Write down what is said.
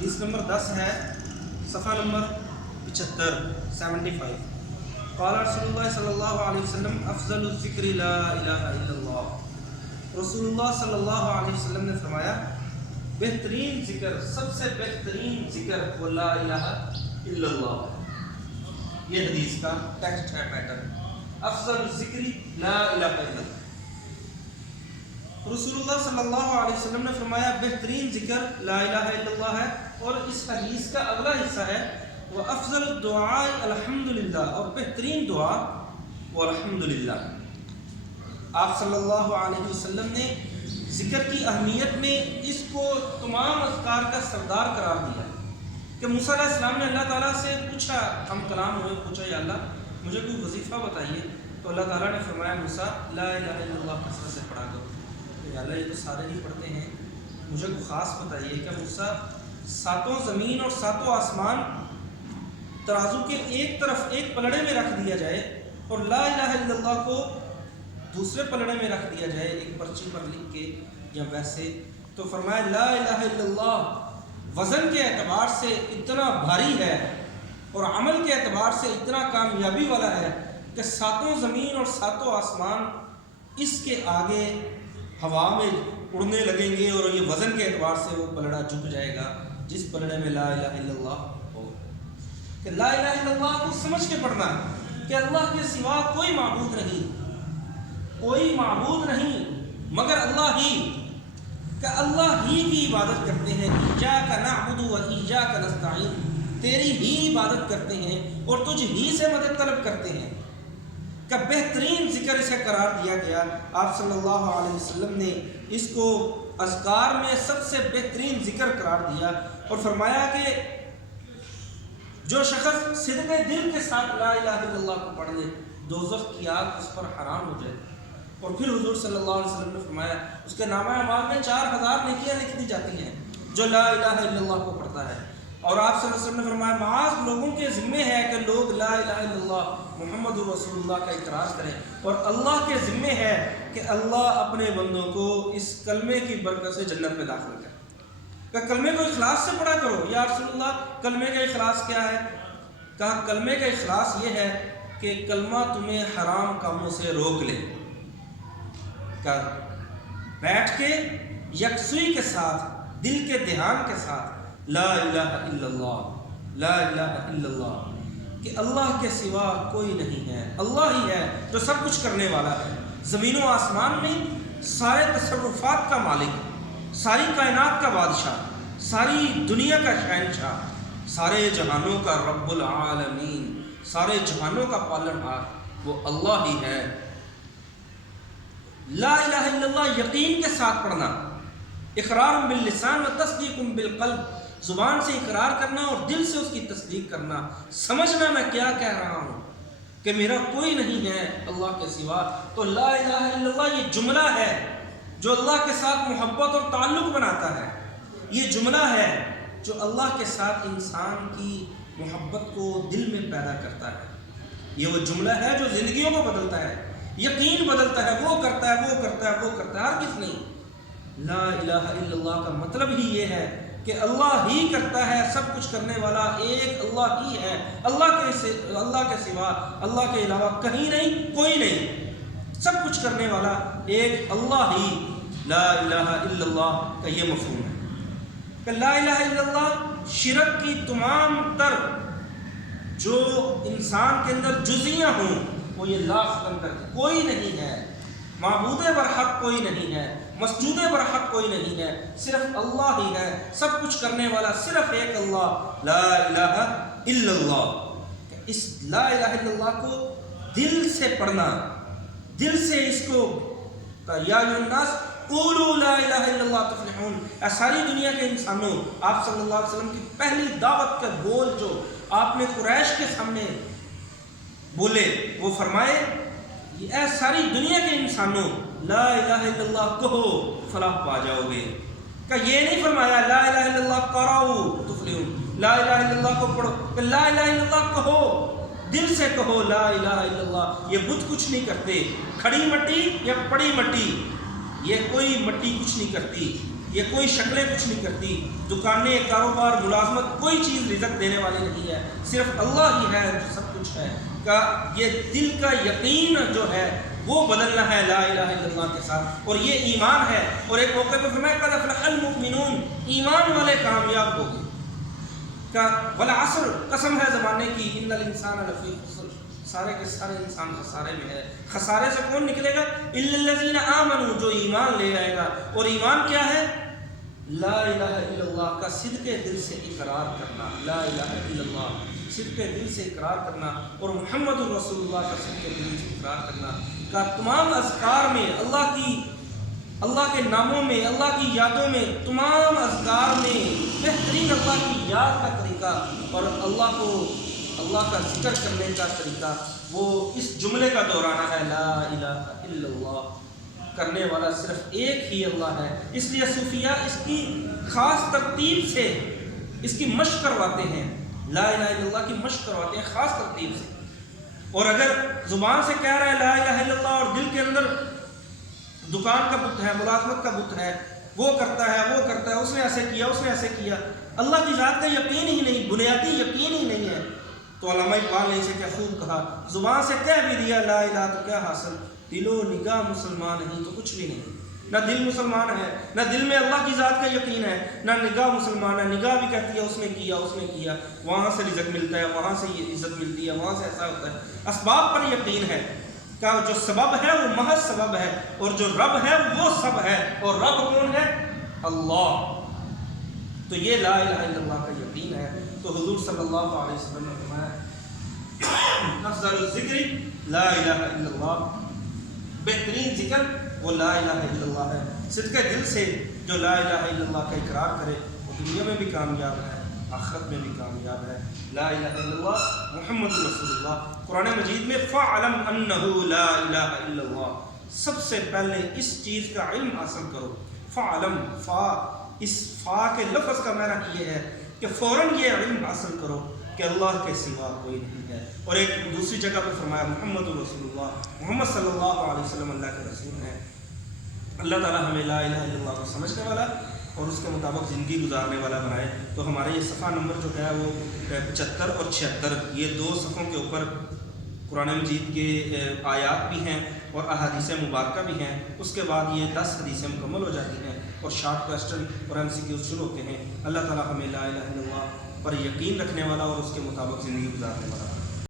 حدیث نمبر 10 ہے، صفحہ نمبر 75 قال رسول اللہ صلی اللہ علیہ وسلم افضل الذکر لا الہ الا اللہ۔ رسول اللہ صلی اللہ علیہ وسلم نے فرمایا بہترین ذکر، سب سے بہترین ذکر وہ لا الہ الا اللہ۔ یہ حدیث کا ٹیکسٹ ہے، پیٹرن، افضل الذکر لا الہ الا اللہ۔ رسول اللہ صلی اللہ علیہ وسلم نے فرمایا بہترین ذکر لا الہ الا اللہ ہے، اور اس حدیث کا اگلا حصہ ہے وہ افضل الدعاء الحمدللہ، اور بہترین دعا وہ الحمدللہ۔ آپ صلی اللہ علیہ وسلم نے ذکر کی اہمیت میں اس کو تمام اذکار کا سردار قرار دیا کہ موسیٰ علیہ السلام نے اللہ تعالیٰ سے پوچھا، ہم کلام ہوئے، پوچھا یا اللہ مجھے کوئی وظیفہ بتائیے، تو اللہ تعالیٰ نے فرمایا موسیٰ لا الہ الا اللہ کثرت سے پڑھا کرو۔ یا اللہ یہ تو سارے ہی پڑھتے ہیں، مجھے کوئی خاص بتائیے کہ موسیٰ ساتوں زمین اور ساتوں آسمان ترازو کے ایک طرف ایک پلڑے میں رکھ دیا جائے اور لا الہ الا اللہ کو دوسرے پلڑے میں رکھ دیا جائے ایک پرچی پر لکھ کے یا ویسے، تو فرمایا لا الہ الا اللہ وزن کے اعتبار سے اتنا بھاری ہے اور عمل کے اعتبار سے اتنا کامیابی والا ہے کہ ساتوں زمین اور ساتوں آسمان اس کے آگے ہوا میں اڑنے لگیں گے، اور یہ وزن کے اعتبار سے وہ پلڑا جھک جائے گا جس پلڑے میں لا الہ الا اللہ ہو۔ کہ لا الہ الا اللہ کو سمجھ کے پڑھنا کہ اللہ کے سوا کوئی معبود نہیں، کوئی معبود نہیں مگر اللہ ہی، کہ اللہ ہی کی عبادت کرتے ہیں، ایاک نعبد و ایاک نستعین، تیری ہی عبادت کرتے ہیں اور تجھ ہی سے مدد طلب کرتے ہیں۔ کہ بہترین ذکر اسے قرار دیا گیا، آپ صلی اللہ علیہ وسلم نے اس کو اذکار میں سب سے بہترین ذکر قرار دیا اور فرمایا کہ جو شخص صدق دل کے ساتھ لا الہ الا اللہ کو پڑھ لے دوزخ کی آگ اس پر حرام ہو جائے۔ اور پھر حضور صلی اللہ علیہ وسلم نے فرمایا اس کے نامہ اعمال میں 4000 نیکیاں لکھ دی جاتی ہیں جو لا الہ الا اللہ کو پڑھتا ہے۔ اور آپ صلی اللہ علیہ وسلم نے فرمایا معاذ لوگوں کے ذمے ہے کہ لوگ لا الہ الا اللہ محمد رسول اللہ کا اقرار کریں، اور اللہ کے ذمے ہے کہ اللہ اپنے بندوں کو اس کلمے کی برکت سے جنت میں داخل کرے۔ کہ کلمے کو اخلاص سے پڑھا کرو۔ یا رسول اللہ کلمے کا اخلاص کیا ہے؟ کہا کلمے کا اخلاص یہ ہے کہ کلمہ تمہیں حرام کاموں سے روک لے۔ کہ بیٹھ کے یکسوئی کے ساتھ دل کے دھیان کے ساتھ لا الہ الا اللہ، لا الہ الا اللہ، کہ اللہ کے سوا کوئی نہیں ہے، اللہ ہی ہے جو سب کچھ کرنے والا ہے، زمین و آسمان میں سارے تصرفات کا مالک، ساری کائنات کا بادشاہ، ساری دنیا کا شہنشاہ، سارے جہانوں کا رب العالمین، سارے جہانوں کا پالنہار وہ اللہ ہی ہے۔ لا الہ الا اللہ یقین کے ساتھ پڑھنا، اقرار باللسان و تصدیق بالقلب، زبان سے اقرار کرنا اور دل سے اس کی تصدیق کرنا، سمجھنا میں کیا کہہ رہا ہوں کہ میرا کوئی نہیں ہے اللہ کے سوا۔ تو لا الہ الا اللہ یہ جملہ ہے جو اللہ کے ساتھ محبت اور تعلق بناتا ہے، یہ جملہ ہے جو اللہ کے ساتھ انسان کی محبت کو دل میں پیدا کرتا ہے، یہ وہ جملہ ہے جو زندگیوں کو بدلتا ہے، یقین بدلتا ہے، وہ کرتا ہے وہ کرتا ہے وہ کرتا ہے، ہر کس نہیں۔ لا الہ الا اللہ کا مطلب ہی یہ ہے کہ اللہ ہی کرتا ہے، سب کچھ کرنے والا ایک اللہ ہی ہے، اللہ کے سوا، اللہ کے علاوہ کہیں نہیں، کوئی نہیں، سب کچھ کرنے والا ایک اللہ ہی۔ لا الہ الا اللہ کا یہ مفہوم ہے کہ لا الہ الا اللہ شرک کی تمام تر جو انسان کے اندر جزیاں ہوں وہ یہ لا ختم کر کے کوئی نہیں ہے، معبود برحق کوئی نہیں ہے، مسجود برحق کوئی نہیں ہے، صرف اللہ ہی ہے، سب کچھ کرنے والا صرف ایک اللہ، لا الہ الا اللہ۔ اس لا الہ الا اللہ کو دل سے پڑھنا، دل سے اس کو یا ایھا الناس قولوا لا الہ الا اللہ تفلحون، اے ساری دنیا کے انسانوں، آپ صلی اللہ علیہ وسلم کی پہلی دعوت کے بول جو آپ نے قریش کے سامنے بولے وہ فرمائے اے ساری دنیا کے انسانوں لا الہ الا اللہ کہو فلاح پا جاؤ گے۔ کہ یہ نہیں فرمایا لا الہ الا اللہ قرأوا تفلحون، لا الہ الا اللہ کو پڑھو، کہ لا الہ الا اللہ کہو، دل سے کہو لا الہ الا اللہ۔ یہ بت کچھ نہیں کرتے، کھڑی مٹی یا پڑی مٹی یہ کوئی مٹی کچھ نہیں کرتی، یہ کوئی شکلیں کچھ نہیں کرتی، دکانیں، کاروبار، ملازمت، کوئی چیز رزق دینے والی نہیں ہے، صرف اللہ ہی ہے جو سب کچھ ہے۔ کا یہ دل کا یقین جو ہے وہ بدلنا ہے لا الہ الا اللہ کے ساتھ، اور یہ ایمان ہے۔ اور ایک موقع پہ فرمایا قد افلح المؤمنون، ایمان والے کامیاب ہو گئے۔ کا والعصر، قسم ہے زمانے کی، ان الانسان لفی خسر، سارے کے سارے انسان خسارے میں ہے۔ خسارے سے کون نکلے گا؟ الا الذین آمنوا، جو ایمان لے آئے گا۔ اور ایمان کیا ہے؟ لا الہ الا اللہ کا صدق دل سے اقرار کرنا، لا الہ الا اللہ صدق دل سے اقرار کرنا، اور محمد الرسول اللہ کا صدق دل سے اقرار کرنا۔ کا تمام اذکار میں اللہ کے ناموں میں، اللہ کی یادوں میں، تمام اذکار میں بہترین اللہ کی یاد کا طریقہ اور اللہ کا ذکر کرنے کا طریقہ وہ اس جملے کا دہرانا ہے، لا الہ الا اللہ۔ کرنے والا صرف ایک ہی اللہ ہے، اس لیے صوفیاء اس کی خاص ترتیب سے اس کی مشق کرواتے ہیں، لا الہ الا اللہ کی مشق کرواتے ہیں خاص ترتیب سے۔ اور اگر زبان سے کہہ رہا ہے لا الہ الا اللہ اور دل کے اندر دکان کا بت ہے، ملازمت کا بت ہے، وہ کرتا ہے، اس نے ایسے کیا، اللہ کی ذات کا یقین ہی نہیں، بنیادی یقین ہی نہیں ہے، تو علامہ اقبال نے اسے کیا خوب کہا، زبان سے کہہ بھی دیا لا الہ تو کیا حاصل، دل و نگاہ مسلمان نہیں تو کچھ بھی نہیں۔ نہ دل مسلمان ہے، نہ دل میں اللہ کی ذات کا یقین ہے، نہ نگاہ مسلمان ہے، نگاہ بھی کہتی ہے اس نے کیا، وہاں سے رزق ملتا ہے، وہاں سے یہ عزت ملتی ہے، وہاں سے ایسا ہوتا ہے۔ اسباب پر یقین ہے کہ جو سبب ہے وہ محض سبب ہے، اور جو رب ہے وہ سب ہے، اور رب کون ہے؟ اللہ۔ تو یہ لا الہ الا اللہ کا یقین ہے۔ تو حضور صلی اللہ علیہ وسلم نے فرمایا افضل الذکر لا الہ الا اللہ، بہترین ذکر وہ لا الہ الا اللہ ہے۔ صدق دل سے جو لا الہ الا اللہ کا اقرار کرے وہ دنیا میں بھی کامیاب ہے، آخرت میں بھی کامیاب ہے۔ لا الہ الا اللہ محمد رسول اللہ۔ قرآن مجید میں فَاعْلَمْ أَنَّهُ لَا إِلَهَ إِلَّا اللَّهُ، سب سے پہلے اس چیز کا علم حاصل کرو۔ فَاعْلَمْ، فا، اس فا کے لفظ کا معنی یہ ہے کہ فوراً یہ علم حاصل کرو کہ اللہ کے سوا کوئی نہیں ہے۔ اور ایک دوسری جگہ پہ فرمایا محمد رسول اللہ، محمد صلی اللہ علیہ وسلم اللہ کے رسول ہیں۔ اللہ تعالیٰ ہمیں لا الہ الا اللہ کو سمجھنے والا اور اس کے مطابق زندگی گزارنے والا بنائے۔ تو ہمارے یہ صفحہ نمبر جو ہے وہ 75 اور 76، یہ دو صفحوں کے اوپر قرآن مجید کے آیات بھی ہیں اور احادیث مبارکہ بھی ہیں۔ اس کے بعد یہ 10 حدیثیں مکمل ہو جاتی ہیں اور شارٹ کوسچن اور MCQ شروع ہوتے ہیں۔ اللہ تعالیٰ ہمیں لا الہ الا اللہ پر یقین رکھنے والا اور اس کے مطابق زندگی گزارنے والا